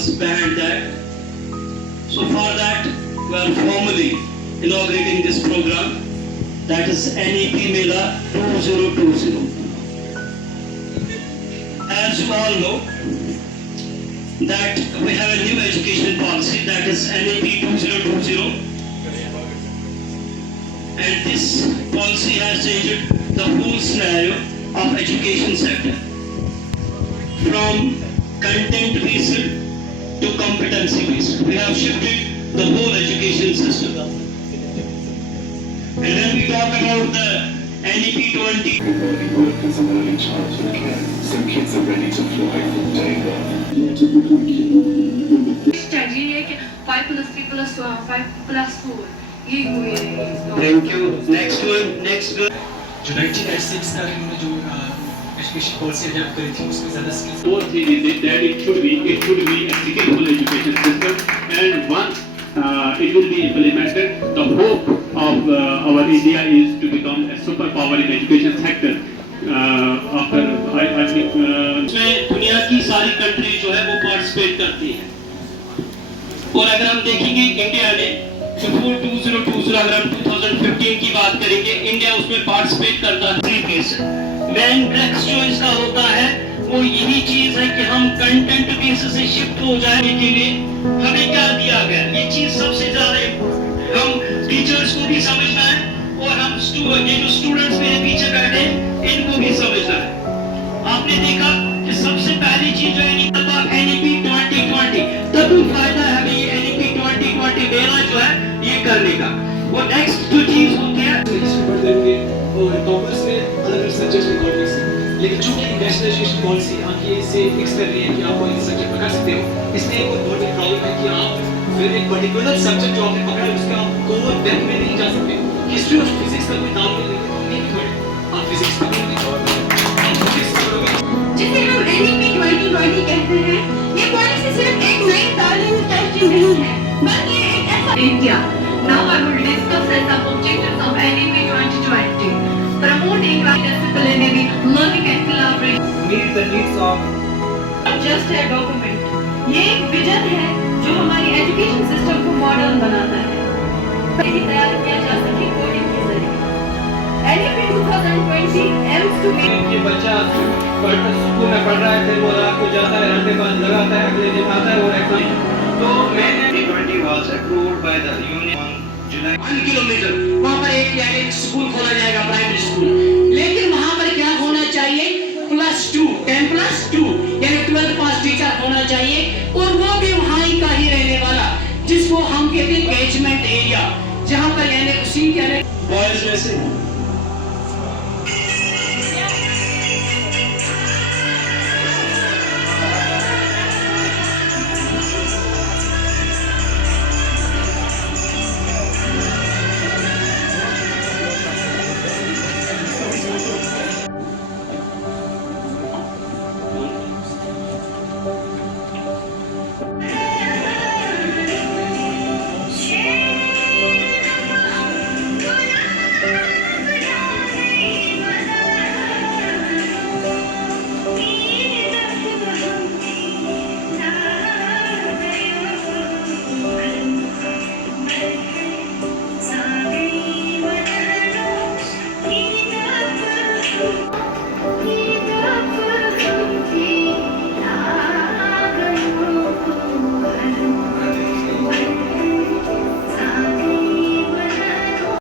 brass band there. So for that, we are formally inaugurating this program, that is NEP Mela 2020. As you all know, that we have a new education policy, that is NEP 2020. And this policy has changed the whole scenario of education sector from content based to competency based. We have shifted the whole education system. And when we talk about the NEP 20, early workers and early childhood care, so kids are ready to fly from day one. Strategy है कि 5+3+5+4 ये हुए हैं. Thank you. Next one. जो 1996 का इन्होंने जो education policy adopt करी थी उसमें ज़्यादा skills. Fourth thing is that it should be a skillful education system, and once it will be implemented, the hope of our India is to become a superpower in education sector. After I think इसमें दुनिया की सारी country जो है वो participate करती है. और अगर हम देखेंगे इंडिया ने बिफोर 2020 अगर हम 2015 की बात करेंगे, इंडिया उसमें पार्टिसिपेट करता है. मैन ब्लैक्स जो इसका होता है वो यही चीज है कि हम कंटेंट बेसिस से शिफ्ट हो जाने के लिए हमें क्या दिया गया, ये चीज सबसे ज्यादा इम्पोर्टेंट है. हम टीचर्स को भी समझना है और हम ये जो स्टूडेंट्स मेरे पीछे बैठे इनको भी समझना है. आपने देखा कि सबसे पहली चीज जो है NEP 2020, तभी फायदा है हमें ये NEP 2020 देना जो है ये करने का. वो नेक्स्ट जो चीज होती है और कॉमर्स में अलग-अलग सब्जेक्ट्स रिकॉर्ड कर सकते हैं, लेकिन चूंकि नेशनल एजुकेशन पॉलिसी आपकी इसे फिक्स कर रही है कि आप कोई सब्जेक्ट पकड़ सकते हो, इसमें एक बहुत बड़ी प्रॉब्लम है कि आप फिर एक पर्टिकुलर सब्जेक्ट जो आपने पकड़ा है उसका आप कोर डेप्थ में नहीं जा सकते. हिस्ट्री और फिजिक्स का कोई ताल्लुक नहीं है. आप फिजिक्स पढ़ोगे आप फिजिक्स पढ़ोगे. जिसे हम NEP 2020 कहते हैं, ये पॉलिसी सिर्फ एक नई तालीमी टेस्ट नहीं है, बल्कि एक ऐसा India. Now I will discuss some objectives of NEP 2020. Promoting disciplinary learning and collaboration. Meet the needs of Just a document. ये एक विजन है जो हमारी एजुकेशन सिस्टम को मॉडर्न बनाता है. यदि तैयार किया जा सके कोडिंग के जरिए. NEP 2020 aims to make ये बच्चा स्कूल में पढ़ रहा है, फिर वो रात को जाता है, घंटे बाद लगाता है, अगले दिन आता है और एग्जाम. तो मैंने 2020 was approved by the union on July 1 kilometre वहाँ पर एक स्कूल खोला जाएगा, प्राइमरी स्कूल. लेकिन वहाँ पर क्या होना चाहिए, +2 10+2 यानी 12 पास टीचर होना चाहिए, और वो भी वहाँ ही का ही रहने वाला, जिसको हम कहते हैं कैचमेंट एरिया, जहाँ पर यानी उसी यानी बॉयज में से